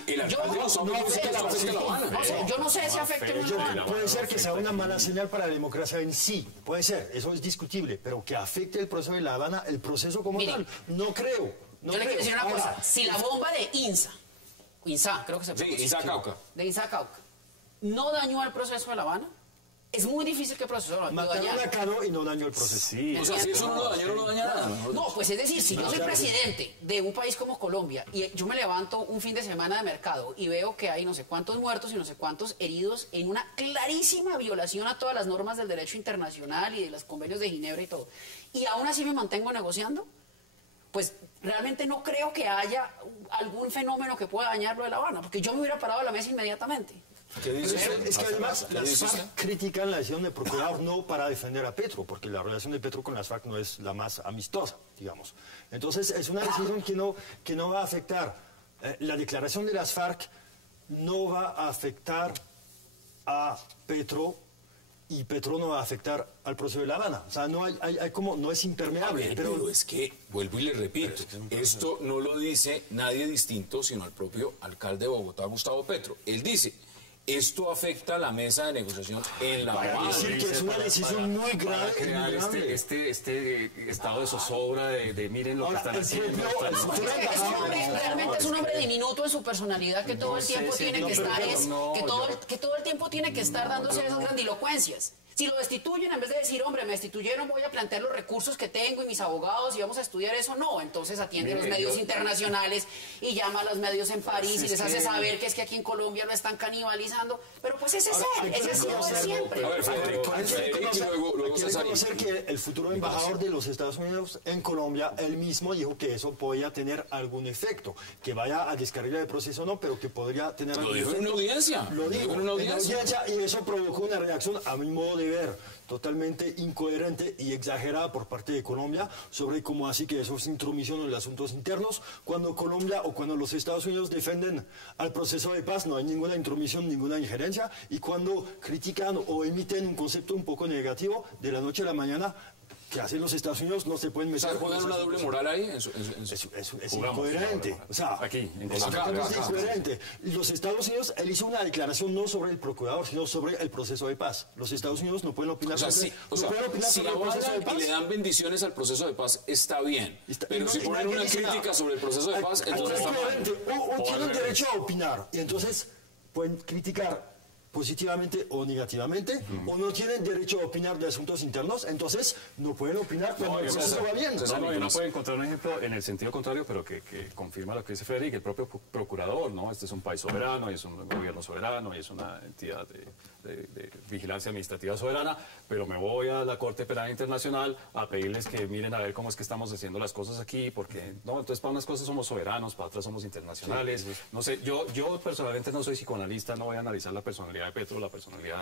Yo no sé si afecta en La Habana. Puede ser que sea una mala señal para la democracia en sí. Puede ser, eso es discutible. Pero que afecte el proceso de La Habana, el proceso como tal, no creo. Yo le quiero decir una cosa. Si la bomba de INSA, creo que se pronuncia. Sí, INSA Cauca. De INSA Cauca, no dañó al proceso de La Habana, es muy difícil que el proceso lo dañara. Mataron a Cano y no dañó el proceso. Sí. O sea, si eso no lo dañó, no lo daña nada. No, pues es decir, si yo soy presidente de un país como Colombia y yo me levanto un fin de semana de mercado y veo que hay no sé cuántos muertos y no sé cuántos heridos en una clarísima violación a todas las normas del derecho internacional y de los convenios de Ginebra y todo, y aún así me mantengo negociando, pues realmente no creo que haya algún fenómeno que pueda dañar lo de La Habana, porque yo me hubiera parado a la mesa inmediatamente. Es que además las FARC critican la decisión del procurador no para defender a Petro, porque la relación de Petro con las FARC no es la más amistosa, digamos. Entonces es una decisión que no va a afectar. La declaración de las FARC no va a afectar a Petro y Petro no va a afectar al proceso de La Habana. O sea, no hay como, no es impermeable. Ver, pero es que, vuelvo y le repito, esto no lo dice nadie distinto, sino el propio alcalde de Bogotá, Gustavo Petro. Él dice, esto afecta a la mesa de negociación en La Habana. Para decir que es una decisión muy grave. Para crear este estado de zozobra de miren lo que están haciendo. Realmente es un hombre diminuto en su personalidad que todo el tiempo tiene que estar, que todo el tiempo tiene que estar dándose esas grandilocuencias. Si lo destituyen, en vez de decir, hombre, me destituyeron, voy a plantear los recursos que tengo y mis abogados y vamos a estudiar eso, no. Entonces atiende a los medios internacionales y llama a los medios en París y les hace saber que es que aquí en Colombia lo están canibalizando. Pero pues ese es él, ese ha sido de siempre. A ver, Federico, y luego Hay que César. reconocer que el futuro embajador de los Estados Unidos en Colombia, él mismo dijo que eso podía tener algún efecto, que vaya a descarrilar el proceso no, pero que podría tener algún efecto. Lo dijo en una audiencia. Lo dijo en una audiencia. y eso provocó una reacción, a mi modo de ver, totalmente incoherente y exagerada por parte de Colombia sobre cómo así que eso es intromisión en los asuntos internos. Cuando Colombia o cuando los Estados Unidos defienden al proceso de paz no hay ninguna intromisión, ninguna injerencia, y cuando critican o emiten un concepto un poco negativo de la noche a la mañana, que hacen los Estados Unidos, no se pueden meter. O sea, ¿juegan una doble moral ahí? Es incoherente. O sea, aquí, en es Colombia. incoherente. Y los Estados Unidos, él hizo una declaración no sobre el procurador, sino sobre el proceso de paz. Los Estados Unidos no pueden opinar sobre el proceso de paz. Y le dan bendiciones al proceso de paz, está bien. Pero si ponen una crítica sobre el proceso de paz, entonces está mal. O tienen derecho a opinar, y entonces pueden criticar positivamente o negativamente, o no tienen derecho a opinar de asuntos internos, entonces no pueden opinar cuando el proceso va bien. Uno puede encontrar un ejemplo en el sentido contrario, pero que confirma lo que dice Federico, el propio procurador, ¿no? Este es un país soberano, y es un gobierno soberano, y es una entidad de vigilancia administrativa soberana, pero me voy a la Corte Penal Internacional a pedirles que miren a ver cómo es que estamos haciendo las cosas aquí, porque, no, entonces para unas cosas somos soberanos, para otras somos internacionales. No sé, yo personalmente no soy psicoanalista, no voy a analizar la personalidad de Petro, la personalidad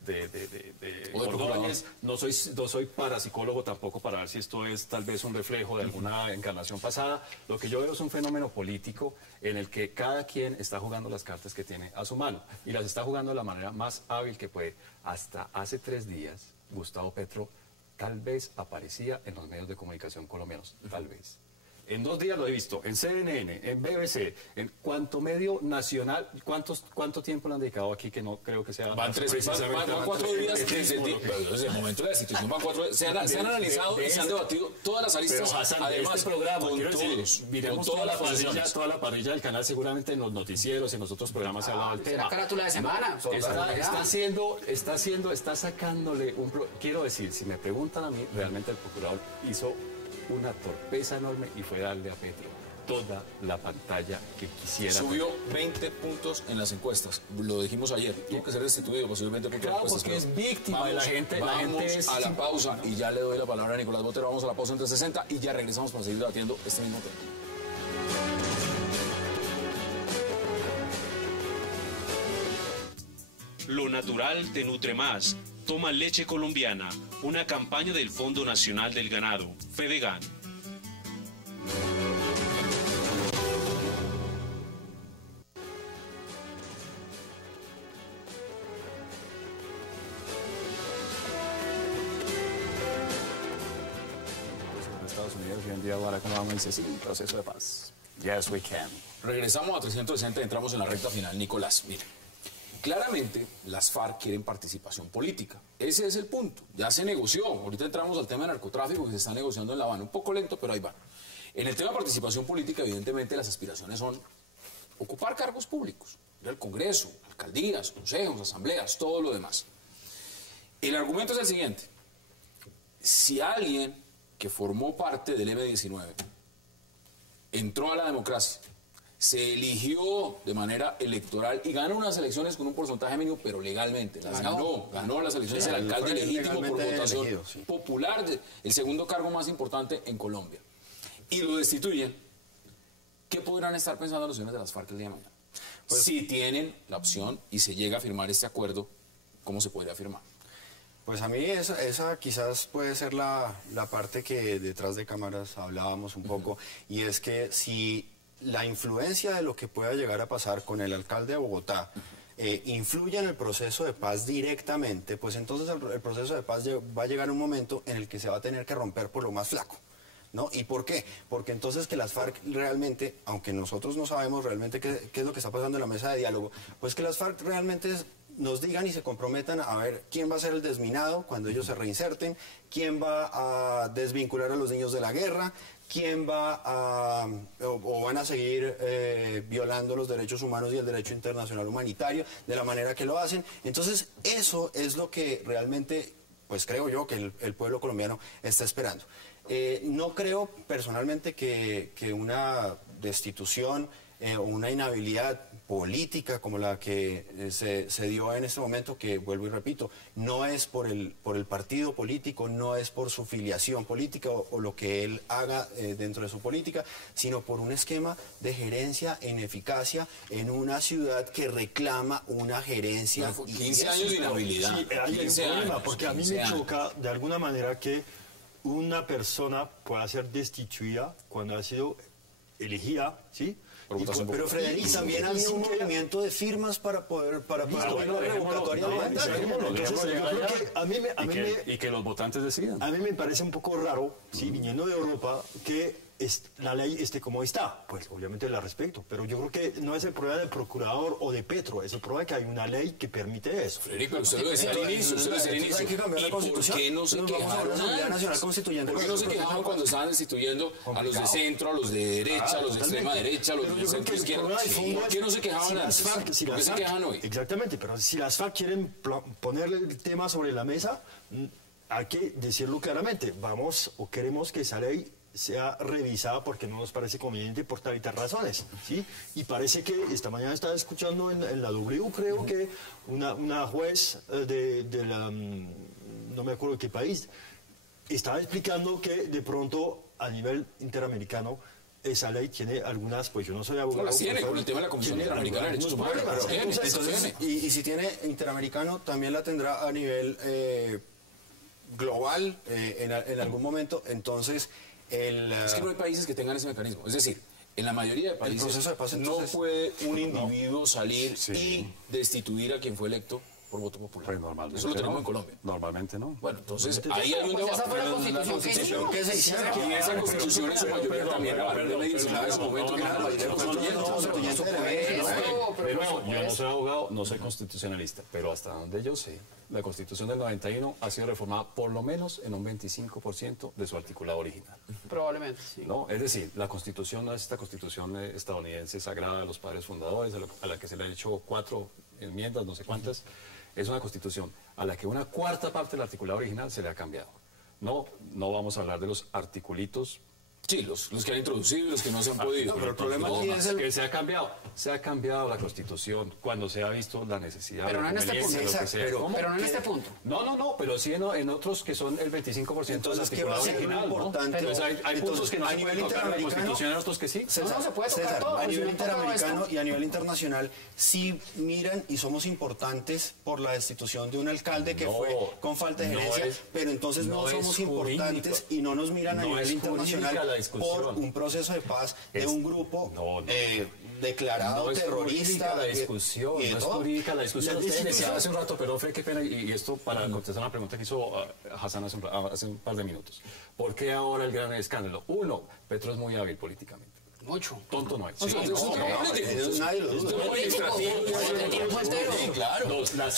de Ordóñez, no soy parapsicólogo tampoco para ver si esto es tal vez un reflejo de alguna encarnación pasada. Lo que yo veo es un fenómeno político en el que cada quien está jugando las cartas que tiene a su mano y las está jugando de la manera más hábil que puede. Hasta hace 3 días, Gustavo Petro tal vez aparecía en los medios de comunicación colombianos, tal vez. En 2 días lo he visto, en CNN, en BBC, en cuanto medio nacional. ¿Cuánto tiempo le han dedicado aquí que no creo que sea? Van 4 días desde el momento de la destitución. Van 4 días. Se han analizado y se han debatido todas las aristas. Pero, Hassan, además, este programa, con todos, miremos toda la parrilla del canal, seguramente en los noticieros, en los otros programas se ha hablado del tema. La carátula de semana. Está sacándole quiero decir, si me preguntan a mí, realmente el procurador hizo una torpeza enorme y fue darle a Petro toda la pantalla que quisiera. Subió 20 puntos en las encuestas. Lo dijimos ayer. Tuvo que ser destituido posiblemente por claro, porque es víctima de la gente. Vamos a la pausa y ya le doy la palabra a Nicolás Botero. Vamos a la pausa entre 60 y ya regresamos para seguir debatiendo este mismo tema. Lo natural te nutre más. Toma leche colombiana, una campaña del Fondo Nacional del Ganado, Fedegan. En Estados Unidos hoy en día Barack Obama dice sí, proceso de paz. Yes, we can. Regresamos a 360 y entramos en la recta final. Nicolás, mire. Claramente, las FARC quieren participación política. Ese es el punto. Ya se negoció. Ahorita entramos al tema de narcotráfico que se está negociando en La Habana. Un poco lento, pero ahí va. En el tema de participación política, evidentemente, las aspiraciones son ocupar cargos públicos. Ir al Congreso, alcaldías, consejos, asambleas, todo lo demás. El argumento es el siguiente. Si alguien que formó parte del M-19 entró a la democracia, se eligió de manera electoral y ganó unas elecciones con un porcentaje mínimo, pero legalmente. Las ganó las elecciones, sí, el alcalde legítimo por votación elegido, sí, popular, el segundo cargo más importante en Colombia. Y lo destituyen. ¿Qué podrán estar pensando los señores de las FARC el día de mañana? Pues, si tienen la opción y se llega a firmar este acuerdo, ¿cómo se podría firmar? Pues a mí esa quizás puede ser la parte que detrás de cámaras hablábamos un poco, y es que si la influencia de lo que pueda llegar a pasar con el alcalde de Bogotá influye en el proceso de paz directamente, pues entonces el proceso de paz va a llegar un momento en el que se va a tener que romper por lo más flaco, ¿no? ¿Y por qué? Porque entonces que las FARC realmente, aunque nosotros no sabemos realmente qué es lo que está pasando en la mesa de diálogo, pues que las FARC realmente nos digan y se comprometan a ver quién va a ser el desminado cuando ellos se reinserten, quién va a desvincular a los niños de la guerra, quién va a van a seguir violando los derechos humanos y el derecho internacional humanitario de la manera que lo hacen. Entonces, eso es lo que realmente, pues creo yo, que el pueblo colombiano está esperando. No creo personalmente que una destitución o una inhabilidad política como la que se dio en este momento, que vuelvo y repito, no es por el partido político, no es por su filiación política o lo que él haga dentro de su política, sino por un esquema de gerencia en eficacia en una ciudad que reclama una gerencia. 15 años de inhabilidad. Sí, hay un problema, porque a mí me choca de alguna manera que una persona pueda ser destituida cuando ha sido elegida, ¿sí? Pero Frederic, también había un movimiento de firmas para poder una revocatoria y que los votantes decidan. A mí me parece un poco raro, ¿sí? Viniendo de Europa, que la ley esté como está. Pues obviamente la respeto, pero yo creo que no es el problema del procurador o de Petro, es el problema que hay una ley que permite eso. Frederic, pero usted lo decía al inicio, hay que cambiar la Constitución. ¿Por qué no se quejaron? ¿Por qué no se quejaban cuando estaban destituyendo a los de centro, a los de derecha, a los de extrema derecha, a los de centro izquierda? ¿Por qué no se quejaban antes? ¿Por qué se quejan hoy? Exactamente, pero si las FARC quieren poner el tema sobre la mesa, hay que decirlo claramente. Vamos o queremos que esa ley sea revisada porque no nos parece conveniente por tales razones, ¿sí? Y parece que esta mañana estaba escuchando en la W, creo que una juez de la, no me acuerdo qué país, estaba explicando que de pronto a nivel interamericano esa ley tiene algunas, pues yo no soy abogado. No las tiene, con el tema de la Comisión Interamericana de Derechos Humanos. Entonces, y si tiene interamericano, también la tendrá a nivel global en algún momento. Entonces, es que no hay países que tengan ese mecanismo. Es decir, en la mayoría de países no puede un individuo salir y destituir a quien fue electo por voto popular. Pues normalmente eso lo tenemos en Colombia. Normalmente no. Bueno, entonces ahí hay un debate. Esa fue la constitución que se hizo. Y esa constitución en su mayoría también la de medicinal en ese momento que era la mayoría constituyente. Pero yo no soy abogado, no soy constitucionalista, pero hasta donde yo sé, la Constitución del 91 ha sido reformada por lo menos en un 25% de su articulado original. Probablemente, sí. ¿No? Es decir, la Constitución no es esta Constitución estadounidense sagrada a los padres fundadores, a la que se le han hecho 4 enmiendas, no sé cuántas. Es una Constitución a la que una cuarta parte del articulado original se le ha cambiado. No vamos a hablar de los articulitos. Sí, los que han introducido y los que no se han podido. Pero el problema aquí es que se ha cambiado. Se ha cambiado la Constitución cuando se ha visto la necesidad. Pero no en este punto. Pero no en este punto. No, pero sí en otros que son el 25% del articulado original. Entonces hay puntos que no se pueden tocar en la Constitución, en otros que sí. No se puede tocar todo. A nivel interamericano y a nivel internacional, sí miran y somos importantes por la destitución de un alcalde que fue con falta de gerencia, pero entonces no somos importantes y no nos miran a nivel internacional por un proceso de paz de un grupo declarado terrorista. La discusión, no es jurídica la discusión. Usted decía hace un rato, pero qué pena, y esto para contestar una pregunta que hizo Hassan hace un par de minutos. ¿Por qué ahora el gran escándalo? Uno, Petro es muy hábil políticamente. Mucho. Tonto no es. Nadie lo duda. Dos, la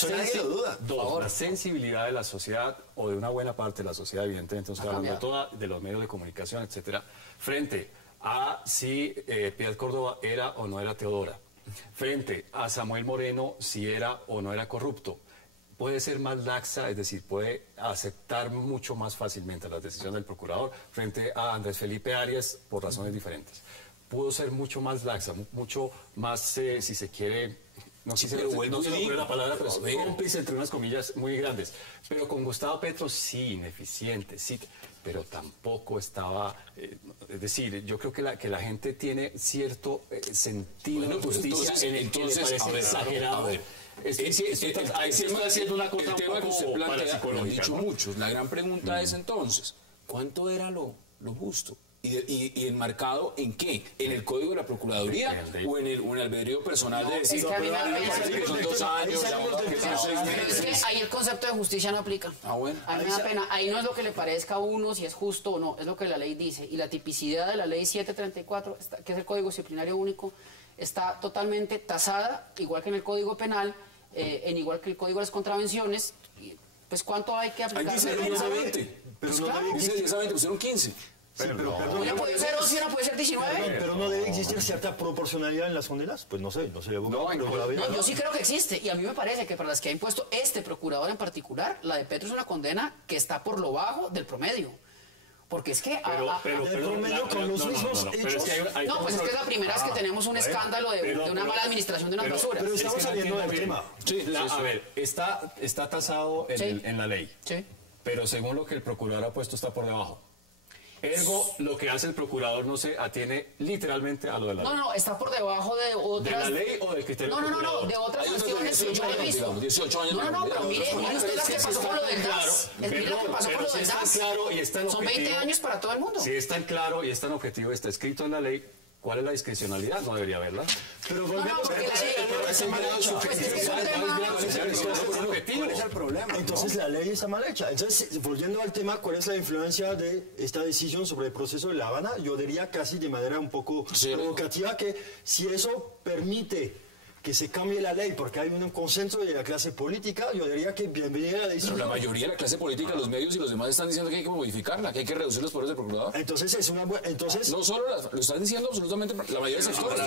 sensibilidad de la sociedad o de una buena parte de la sociedad, evidentemente, estamos hablando de los medios de comunicación, etcétera, frente a si Piedad Córdoba era o no era Teodora, frente a Samuel Moreno si era o no era corrupto. Puede ser más laxa, es decir, puede aceptar mucho más fácilmente las decisiones del procurador frente a Andrés Felipe Arias por razones diferentes. Pudo ser mucho más laxa, mucho más, si se quiere, no sé si la palabra, pero cómplice entre unas comillas muy grandes. Pero con Gustavo Petro sí, ineficiente, sí, pero tampoco estaba, es decir, yo creo que la gente tiene cierto sentido de justicia en el que le parece exagerado. Ahí sí está haciendo una cosa. El tema que usted plantea, lo han dicho muchos. La gran pregunta es entonces, ¿cuánto era lo justo? ¿Y enmarcado en qué? ¿En el código de la Procuraduría o en el albedrío personal de decir que son 2 años, que son 6 meses? Es que ahí el concepto de justicia no aplica. Bueno. A mí me da pena. Ahí no es lo que le parezca a uno si es justo o no, es lo que la ley dice. Y la tipicidad de la ley 734, que es el Código Disciplinario Único, está totalmente tasada, igual que en el Código Penal, igual que el Código de las Contravenciones. Pues ¿cuánto hay que aplicar? Ahí dice 10 a 20. Dice 10 a 20, pusieron 15. Pero, ¿una puede ser 11 y una puede ser 19? Pero no debe existir cierta proporcionalidad en las condenas? Pues no sé, el abogado creo que la vea, No, yo sí creo que existe, y a mí me parece que para las que ha impuesto este procurador en particular, la de Petro es una condena que está por lo bajo del promedio. Porque es que... el promedio con los mismos hechos... No, pues es que es la primera vez que tenemos un escándalo de una mala administración de una basura. Pero estamos saliendo del tema. Sí, a ver, está tasado en la ley. Sí. Pero según lo que el procurador ha puesto está por debajo. Ergo, lo que hace el procurador no se atiene literalmente a lo de la ley. No, está por debajo de otras... ¿De la ley o del criterio? No, de otras cuestiones que yo he visto. 18 años. No, pero mire usted las que pasó con lo del DAS. Mire lo que pasó con lo del DAS. Son 20 años para todo el mundo. Si es tan claro y es tan objetivo, está escrito en la ley, ¿cuál es la discrecionalidad? No debería haberla. Pero volvemos porque la ley... ¿Cuál es el problema? Entonces la ley está mal hecha. Entonces, volviendo al tema, ¿cuál es la influencia de esta decisión sobre el proceso de La Habana? Yo diría casi de manera un poco provocativa que si eso permite que se cambie la ley porque hay un consenso de la clase política, yo diría que bienvenida la decisión. Pero la mayoría de la clase política, los medios y los demás están diciendo que hay que modificarla, que hay que reducir los poderes del procurador. Entonces es una buena... No solo lo están diciendo absolutamente la mayoría de sectores.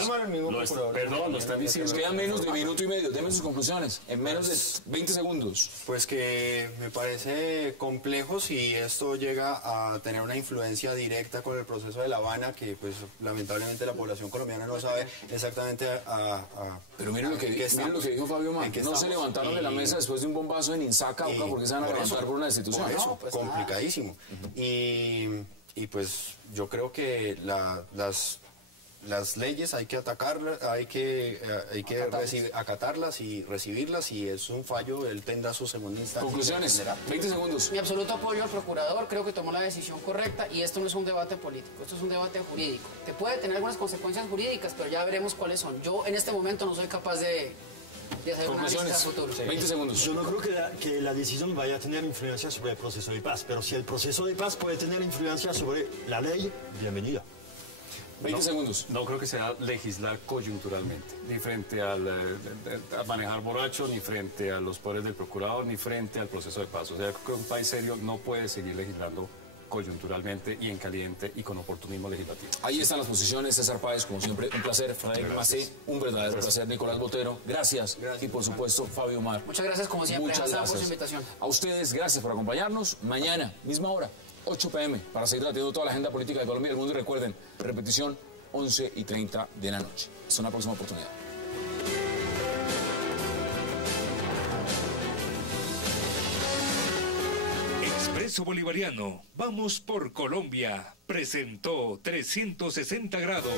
Perdón, lo están diciendo. Nos queda menos de minuto y medio. Denme sus conclusiones en menos de 20 segundos. Pues que me parece complejo si esto llega a tener una influencia directa con el proceso de La Habana, que pues lamentablemente la población colombiana no sabe exactamente Pero miren lo que dijo Fabio Man. No se levantaron de la mesa después de un bombazo en Insaca, porque se van a levantar por una destitución. Por eso, pues complicadísimo. Y pues yo creo que las leyes hay que atacarlas, hay que acatarlas y recibirlas, y es un fallo, él tendrá su segunda instancia. Conclusiones, 20 segundos. Mi absoluto apoyo al procurador, creo que tomó la decisión correcta, y esto no es un debate político, esto es un debate jurídico, que puede tener algunas consecuencias jurídicas, pero ya veremos cuáles son. Yo en este momento no soy capaz de hacer un análisis a futuro. 20 segundos. Yo no creo que la decisión vaya a tener influencia sobre el proceso de paz, pero si el proceso de paz puede tener influencia sobre la ley, bienvenida. 20 segundos. No creo que sea legislar coyunturalmente, ni frente a manejar borracho, ni frente a los poderes del procurador, ni frente al proceso de paz. O sea, creo que un país serio no puede seguir legislando coyunturalmente y en caliente y con oportunismo legislativo. Ahí están las posiciones. César Páez, como siempre, un placer. Frederic Macé, un verdadero placer. Nicolás Botero, gracias. Y por supuesto, Fabio Mar. Muchas gracias, como siempre. Muchas gracias por su invitación. A ustedes, gracias por acompañarnos. Mañana, misma hora, 8 p.m, para seguir debatiendo toda la agenda política de Colombia y del mundo. Y recuerden, repetición, 11:30 de la noche. Hasta una próxima oportunidad. Expreso Bolivariano, vamos por Colombia, presentó 360 grados.